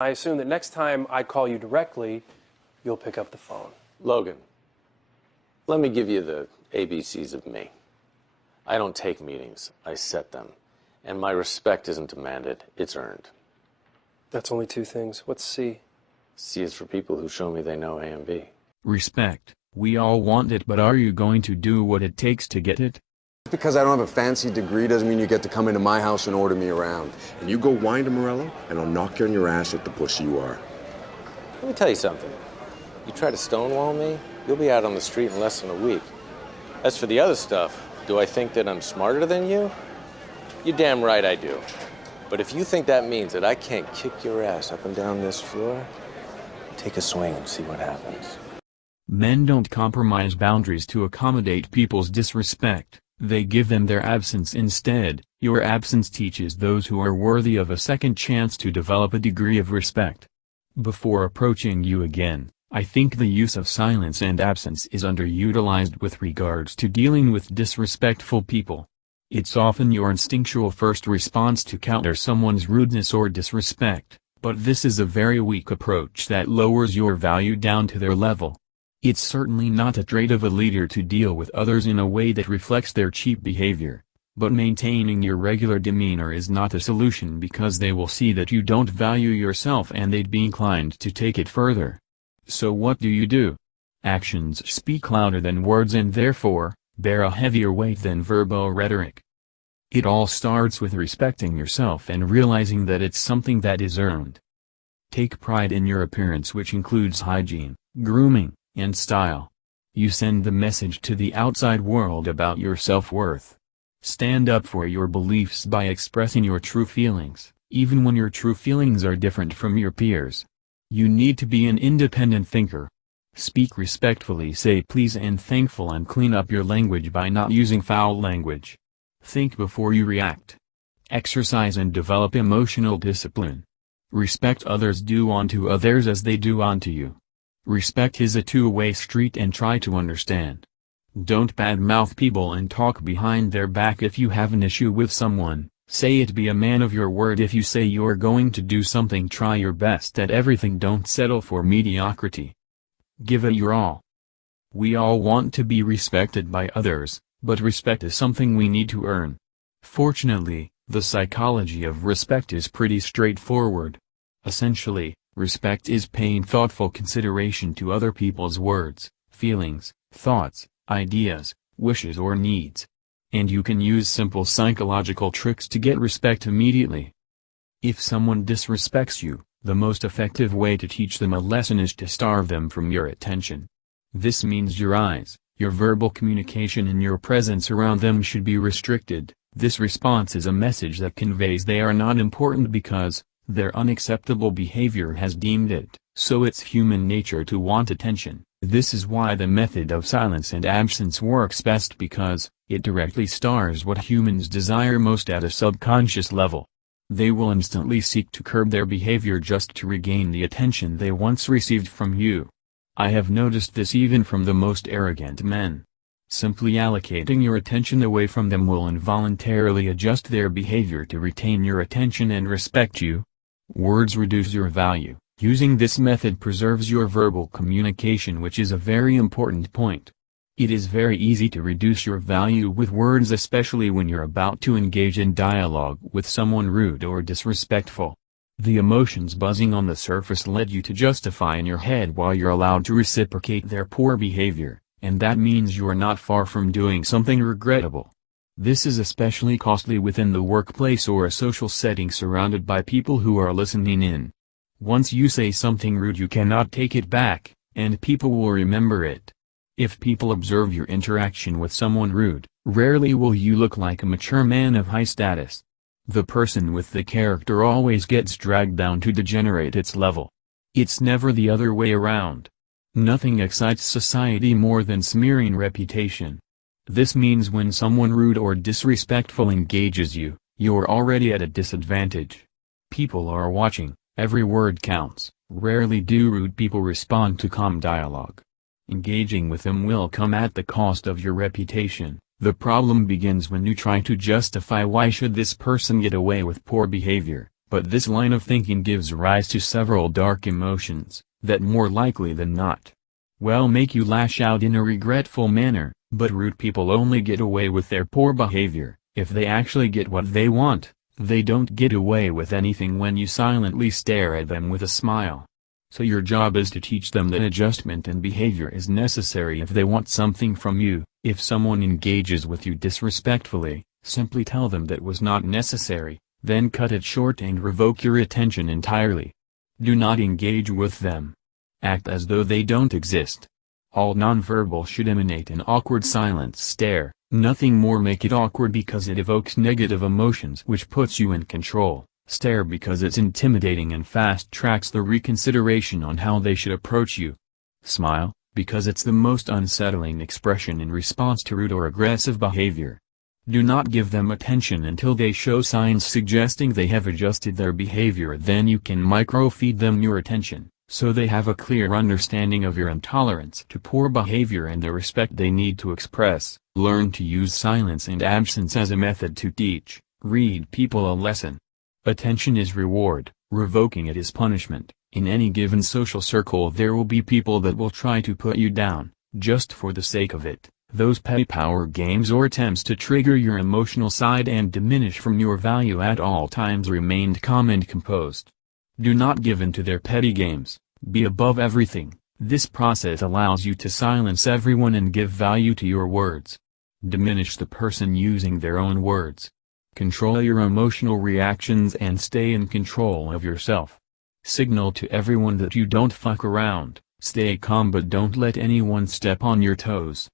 I assume that next time I call you directly, you'll pick up the phone. Logan, let me give you the ABCs of me. I don't take meetings, I set them. And my respect isn't demanded, it's earned. That's only two things. What's C? C is for people who show me they know A and B. Respect. We all want it, but are you going to do what it takes to get it? Because I don't have a fancy degree doesn't mean you get to come into my house and order me around. And you go whine to Morello, and I'll knock you on your ass at the pussy you are. Let me tell you something. You try to stonewall me, you'll be out on the street in less than a week. As for the other stuff, do I think that I'm smarter than you? You're damn right I do. But if you think that means that I can't kick your ass up and down this floor, take a swing and see what happens. Men don't compromise boundaries to accommodate people's disrespect, they give them their absence instead. Your absence teaches those who are worthy of a second chance to develop a degree of respect. Before approaching you again, I think the use of silence and absence is underutilized with regards to dealing with disrespectful people. It's often your instinctual first response to counter someone's rudeness or disrespect, but this is a very weak approach that lowers your value down to their level. It's certainly not a trait of a leader to deal with others in a way that reflects their cheap behavior, but maintaining your regular demeanor is not a solution because they will see that you don't value yourself and they'd be inclined to take it further. So what do? Actions speak louder than words and therefore, bear a heavier weight than verbal rhetoric. It all starts with respecting yourself and realizing that it's something that is earned. Take pride in your appearance, which includes hygiene, grooming, and style. You send the message to the outside world about your self-worth. Stand up for your beliefs by expressing your true feelings, even when your true feelings are different from your peers. You need to be an independent thinker. Speak respectfully, say please and thankful, and clean up your language by not using foul language. Think before you react. Exercise and develop emotional discipline. Respect others, do unto others as they do unto you. Respect is a two-way street and try to understand. Don't badmouth people and talk behind their back. If you have an issue with someone, say it. Be a man of your word. If you say you're going to do something, try your best at everything. Don't settle for mediocrity. Give it your all. We all want to be respected by others, but respect is something we need to earn. Fortunately, the psychology of respect is pretty straightforward. Essentially, respect is paying thoughtful consideration to other people's words, feelings, thoughts, ideas, wishes or needs. And you can use simple psychological tricks to get respect immediately. If someone disrespects you, the most effective way to teach them a lesson is to starve them from your attention. This means your eyes, your verbal communication and your presence around them should be restricted. This response is a message that conveys they are not important because their unacceptable behavior has deemed it, so it's human nature to want attention. This is why the method of silence and absence works best, because it directly stars what humans desire most at a subconscious level. They will instantly seek to curb their behavior just to regain the attention they once received from you. I have noticed this even from the most arrogant men. Simply allocating your attention away from them will involuntarily adjust their behavior to retain your attention and respect you. Words reduce your value. Using this method preserves your verbal communication, which is a very important point. It is very easy to reduce your value with words, especially when you're about to engage in dialogue with someone rude or disrespectful. The emotions buzzing on the surface led you to justify in your head while you're allowed to reciprocate their poor behavior, and that means you're not far from doing something regrettable. This is especially costly within the workplace or a social setting surrounded by people who are listening in. Once you say something rude, you cannot take it back, and people will remember it. If people observe your interaction with someone rude, rarely will you look like a mature man of high status. The person with the character always gets dragged down to degenerate its level. It's never the other way around. Nothing excites society more than smearing reputation. This means when someone rude or disrespectful engages you, you're already at a disadvantage. People are watching, every word counts. Rarely do rude people respond to calm dialogue. Engaging with them will come at the cost of your reputation. The problem begins when you try to justify why should this person get away with poor behavior, But this line of thinking gives rise to several dark emotions, that more likely than not make you lash out in a regretful manner, but rude people only get away with their poor behavior if they actually get what they want. They don't get away with anything when you silently stare at them with a smile. So your job is to teach them that adjustment in behavior is necessary if they want something from you. If someone engages with you disrespectfully, simply tell them that was not necessary, then cut it short and revoke your attention entirely. Do not engage with them. Act as though they don't exist. All nonverbal should emanate an awkward silent stare, nothing more. Make it awkward because it evokes negative emotions which puts you in control. Stare because it's intimidating and fast-tracks the reconsideration on how they should approach you. Smile, because it's the most unsettling expression in response to rude or aggressive behavior. Do not give them attention until they show signs suggesting they have adjusted their behavior. Then you can micro-feed them your attention, so they have a clear understanding of your intolerance to poor behavior and the respect they need to express. Learn to use silence and absence as a method to teach, read people a lesson. Attention is reward, revoking it is punishment. In any given social circle there will be people that will try to put you down, just for the sake of it. Those petty power games or attempts to trigger your emotional side and diminish from your value at all times. Remain calm and composed. Do not give in to their petty games, be above everything. This process allows you to silence everyone and give value to your words. Diminish the person using their own words. Control your emotional reactions and stay in control of yourself. Signal to everyone that you don't fuck around. Stay calm but don't let anyone step on your toes.